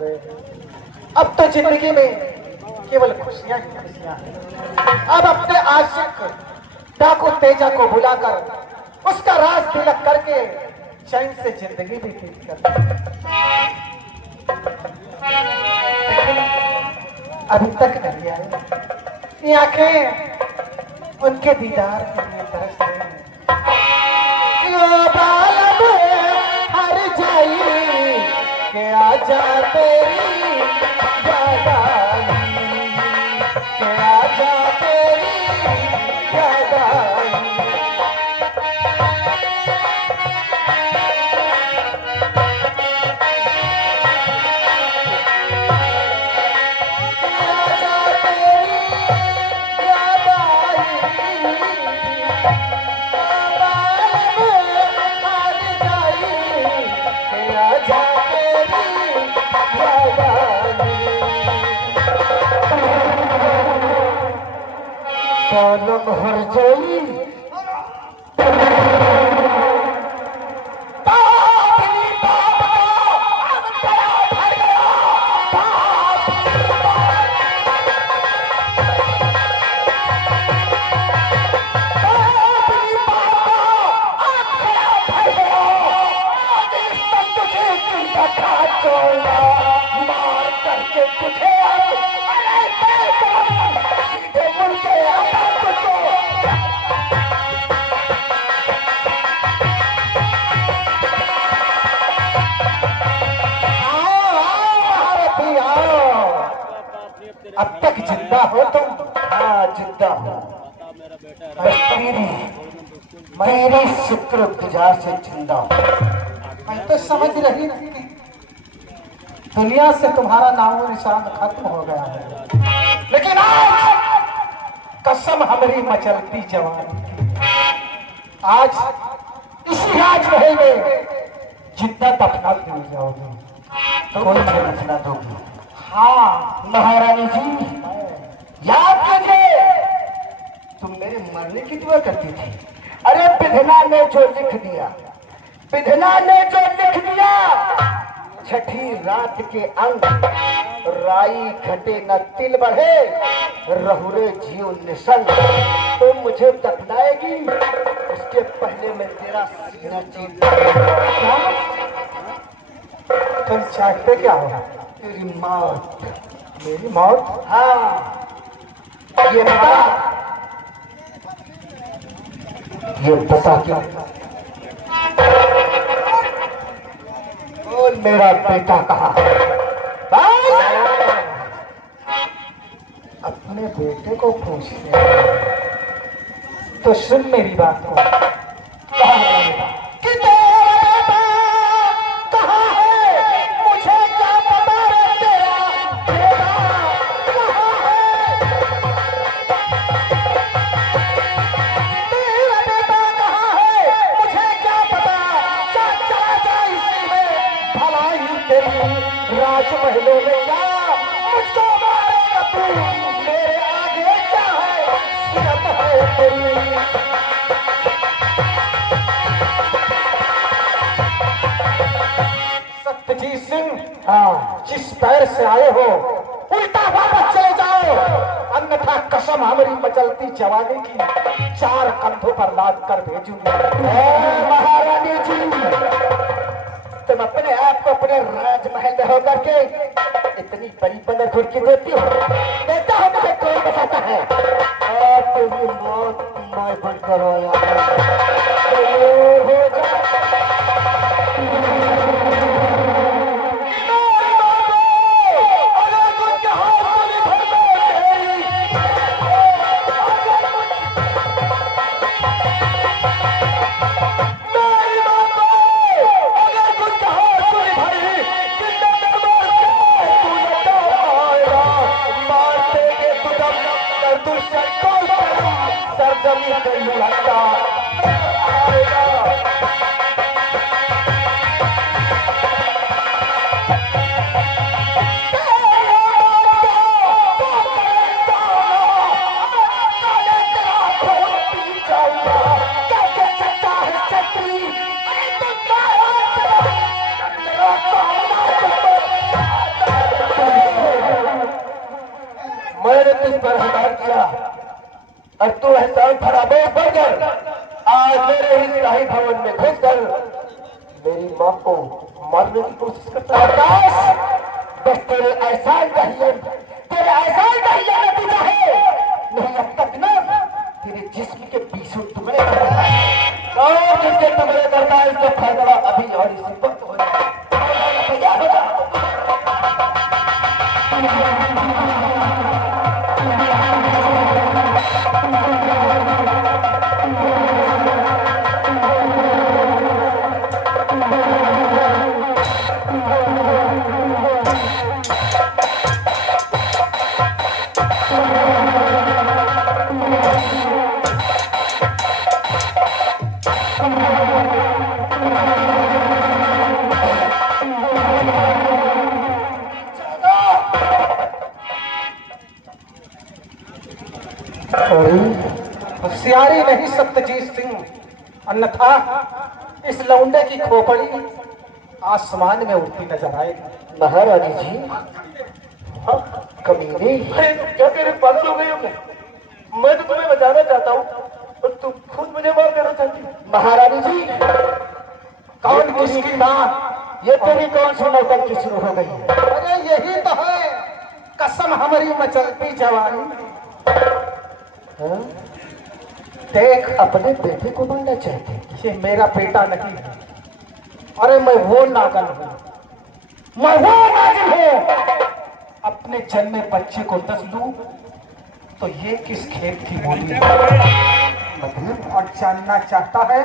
गए हैं। अब तो जिंदगी में केवल खुशियां ही खुशियां हैं। अब अपने आशिक डाकू तेजा को बुलाकर उसका राज तिलक करके चैन से जिंदगी व्यतीत कर। अभी तक नहीं आए। ये आंखें उनके दीदार के लिए तरस रही हैं। हर जाई के आजा तेरी याद आई, के आजा तेरी याद आई। कलम हर जाई मार करके तुझे अब तक जिंदा हो तुम? हाँ जिंदा हो। मेरी शुक्रगुजार से जिंदा हो। मैं तो समझ रही थी दुनिया से तुम्हारा नामो निशान खत्म हो गया है, लेकिन आज कसम हमारी मचलती जवानी की, आज इसी राजमहल में जिंदा दफना दिए जाओगे। कौन से दफना दोगे? हाँ महारानी जी, याद कीजिए तुम मेरे मरने की दुआ करती थी। अरे विधना ने जो लिख दिया, विधना ने जो लिख दिया, छठी रात के अंग राई घटे न तिल बढ़े, रहुरे जियो निशन। तो मुझे दफनाएगी उसके पहले मैं तेरा सीना चीर। तुम चाहते क्या हो? तेरी मौत। मेरी मौत? हाँ ये बता क्या और मेरा बेटा कहाँ? अपने बेटे को पूछने तो सुन मेरी बात को। राजमहलों में क्या मुझको मारेगा तू? मेरे आगे क्या है? सिरत है तेरी। सत्यजीत सिंह, हाँ जिस पैर से आए हो उल्टा वापस चले जाओ, अन्यथा कसम हमारी मचलती जवानी की 4 कंधों पर लाद कर भेजूंगी। महारानी जी, तुम अपने आप को अपने राजमहल में होकर के इतनी बड़ी बंदर खुर्की देती हो? देता हो मुझे कौन बचाता है? और तेरी मौत मैं बंद करो मैंने तुझ पर एहसान किया और तू एहसान फरामोश बनकर आज मेरे ही शाही भवन में घुसकर मेरी माँ को मारने की कोशिश करता है। बस तेरे एहसान का ही नतीजा है। नहीं अब तक ना तेरे जिस्म के बीसों टुकड़े और जिसके टुकड़े करता है इसका फैसला अभी और इसी वक्त हो तैयार हो जा। होशियारी नहीं सत्यजीत सिंह, अन्यथा इस लौंडे की खोपड़ी आसमान में उड़ती नजर आए। महारानी जी कमीने क्या तेरे पास हो गई हूँ? मैं तो तुम्हें बचाना चाहता हूँ और तुम खुद मुझे मार देना चाहती। महारानी जी कौन किसकी बात? ये तेरी कौन सी नौटंकी शुरू हो गई है? अरे यही तो है कसम हमारी मचलती जवानी। देख अपने बेटे को मारना चाहते। ये मेरा बेटा नहीं है। अरे मैं वो नागन हूँ, मैं वो नागिन हूँ। अपने जन्मे बच्चे को 10 दूं तो ये किस खेत की बोली है? मतलब और जानना चाहता है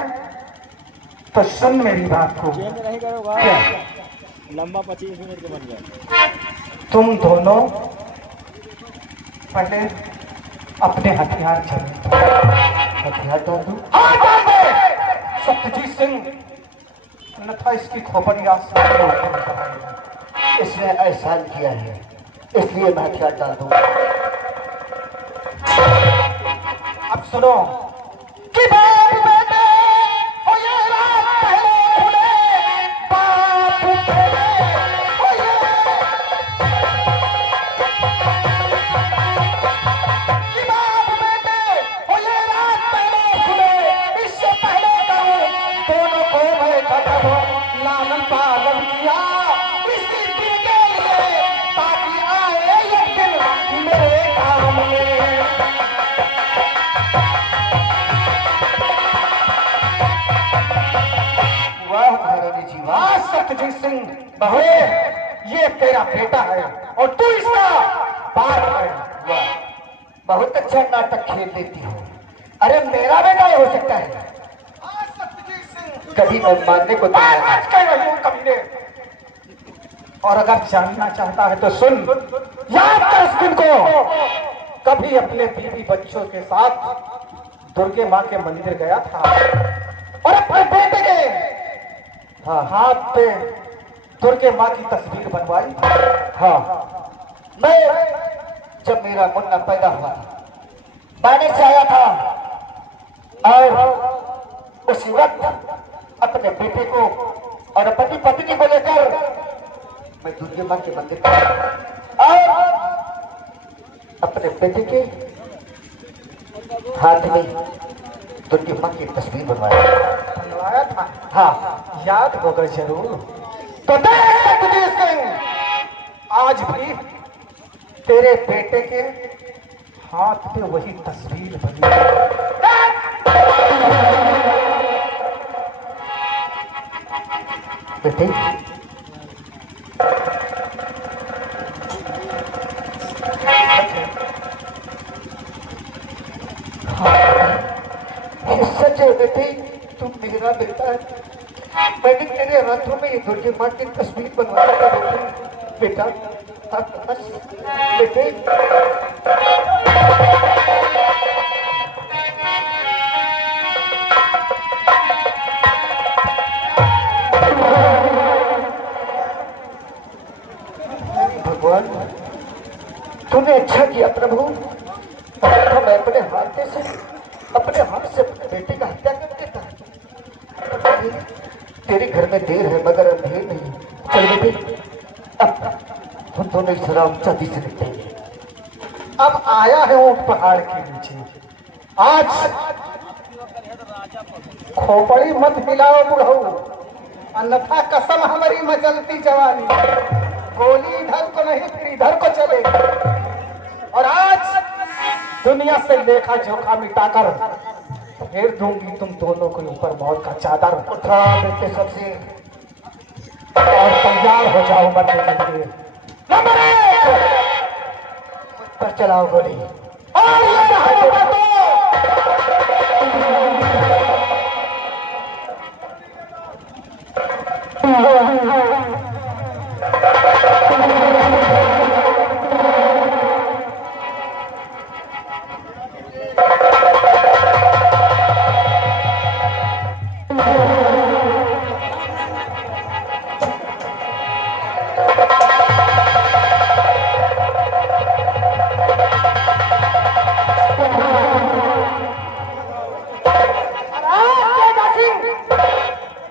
तो सुन मेरी बात को। नहीं करोगा लंबा 25 मिनट के बन गया। तुम दोनों पहले अपने हथियार चलो। हथियार डाल दूं? हाँ डाल दे सत्यजीत सिंह, अन्यथा इसकी खोपड़ी आसमान में उड़ती नजर आएगी। इसने एहसान किया है इसलिए मैं हथियार डाल दूंगा। अब सुनो कि बाप बेटे हो ये रात पहले खुले, बाप बेटे हो ये कि बाप बेटे हो ये रात पहले खुले। इससे पहले कहूं दोनों को मैं खत्म लालन पालन किया इसी दिन के लिए, ताकि आए एक दिन मेरे काम में। वाह महारानी जी वाह। सत्यजीत सिंह बहू, ये तेरा बेटा है और तू इसका बाप है। वाह बहुत अच्छा नाटक खेल देती हो। अरे मेरा बेटा हो सकता है? सत्यजीत सिंह कभी मैं मानने को तैयार नहीं। आज कह रही हूँ कमीने। और अगर जानना चाहता है तो सुन, याद कर उस दिन को कभी अपने बीवी बच्चों के साथ दुर्गे माँ के मंदिर गया था और अपने बेटे के हाथ पे दुर्गे माँ की तस्वीर बनवाई। हाँ मैं जब मेरा मुन्ना पैदा हुआ था बाने से आया था और उसी वक्त अपने बेटे को और अपनी पत्नी को लेकर मैं दुर्गे माँ के मंदिर गया और अपने बेटे के हाथ में दुर्गे माँ की तस्वीर बनवाया था। हाँ याद होगा जरूर। तो देख सत्यजीत सिंह, आज भी तेरे बेटे के हाथ पे वही तस्वीर बनी बेटे। सच है बेटे, तुम मेरा बेटा है। मैंने तेरे हाथों में ये दुर्गे माँ की तस्वीर बनवाया था बेटा। बस बेटे भगवान तूने अच्छा किया प्रभु। तो मैं अपने हाथ से अपने बेटे का हत्या कर देता। तेरे घर में देर है मगर अंधेर नहीं। चल बेटे अब हम दोनों शराब चाबी से निपटेंगे। अब आया है ऊंट पहाड़ के नीचे। आज खोपड़ी मत हिलाओ बुढ़ऊ, अन्यथा कसम हमारी मचलती जवानी, गोली इधर को नहीं फिर इधर को चलेगी। और आज दुनिया से लेखा जोखा मिटाकर फेर दूंगी तुम दोनों के ऊपर मौत का चादर। उठा बेटे सबसे और तैयार हो जाओ मरने के लिए। नंबर 1 पर चलाओ गोली। और ये रहा नंबर 2।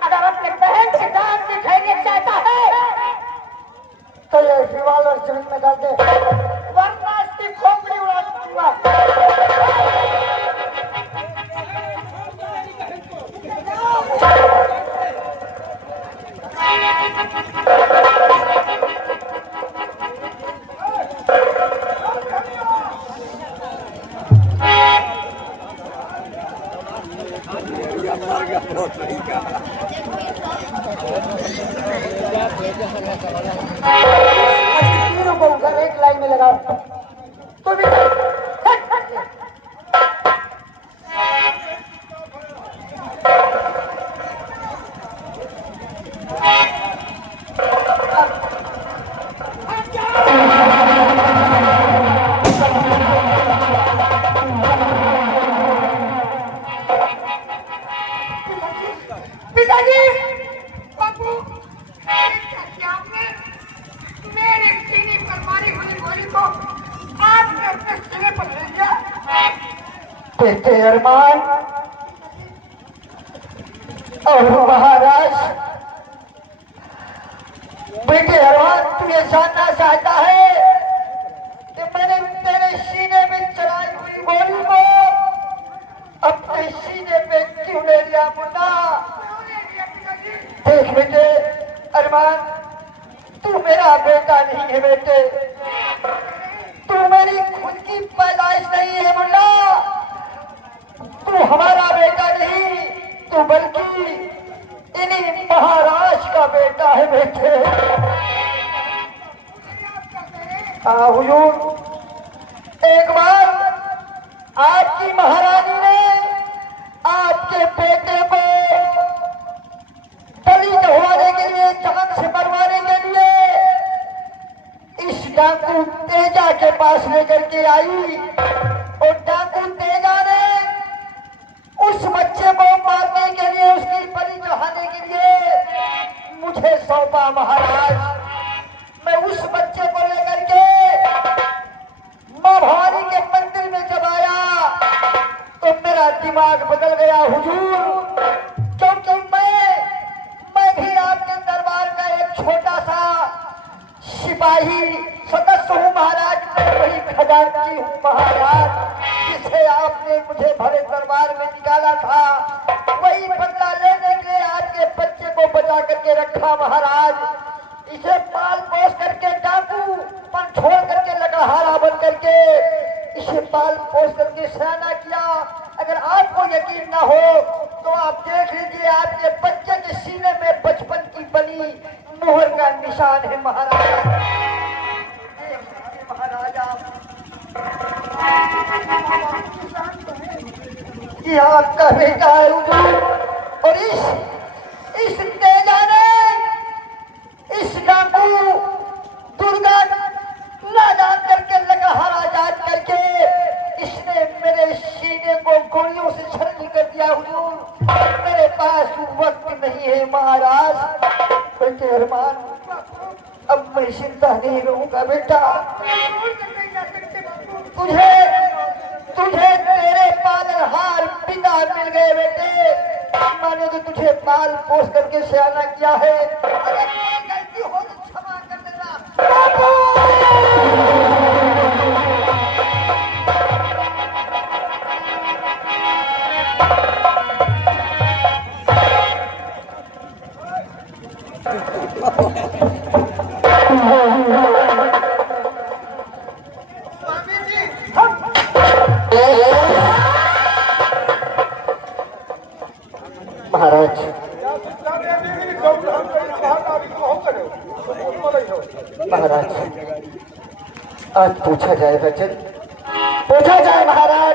अगर अपने बहन की जान की खैरियत चाहता है तो ये रिवॉल्वर जमीन में डाल दे, वरना इसकी खोपड़ी उड़ा दूंगा। तीनों को उधर एक लाइन में लगाओ। तो भी पिताजी, बापू, मेरे सीने पर मारी हुई गोली को आपने अपने सीने पर ले लिया। बेटे अरमान और महाराज, बेटे अरमान, तू ये जानना चाहता है कि मैंने तेरे सीने में चलाई हुई गोली को अपने सीने पे क्यों ले लिया मुन्ना? देख बेटे अरमान, तू मेरा बेटा नहीं है बेटे, तू मेरी खुद की पैदाइश नहीं है मुन्ना, तू हमारा बेटा नहीं, तू बल्कि इन्हीं महाराज का बेटा है बेटे। हुजूर, एक बार आपकी महारानी ने आपके बेटे को बलि चढ़वाने के लिए, जान से मरवाने के लिए इस डाकू तेजा के पास लेकर के आई, और डाकू तेजा ने उस बच्चे को मारने के लिए, उसकी बलि चढ़ाने के लिए मुझे सौंपा महाराज। मैं उस बच्चे को लेकर के मां भवानी के मंदिर में जब आया तो मेरा दिमाग बदल गया हुजूर, क्योंकि मैं भी आपके दरबार का एक छोटा सा सिपाही सदस्य हूँ महाराज, मैं वही खजानची हूँ महाराज, जिसे आपने मुझे भरे दरबार में निकाला था, वही बदला लेने के लिए आपके बच्चे को बचा करके रखा महाराज। इसे पाल पोस करके डाकू पर छोड़ करके लकड़हारा बन करके इसे पाल पोस करके सयाना किया। अगर आपको यकीन ना हो तो आप देख लीजिए, आपके बच्चे के सीने में बचपन की बनी मोहर का निशान है महाराज। महाराजा, ये आपका बेटा है हुजूर, और इस तेजा ने, इस डाकू दुर्गा ना जान करके लकड़हारा जान करके इसने मेरे सीने को गोलियों से छलनी कर दिया हुजूर। मेरे पास वक्त नहीं है महाराज। बेटे अरमान, अब मैं जिंदा नहीं रहूंगा बेटा। तुझे तेरे पालनहार पिता मिल गए बेटे, मैंने तो तुझे पाल पोस करके सयाना किया है। अगर कोई गलती हो तो क्षमा कर देना। महाराज महाराज आज पूछा जाए वचन, पूछा जाए महाराज।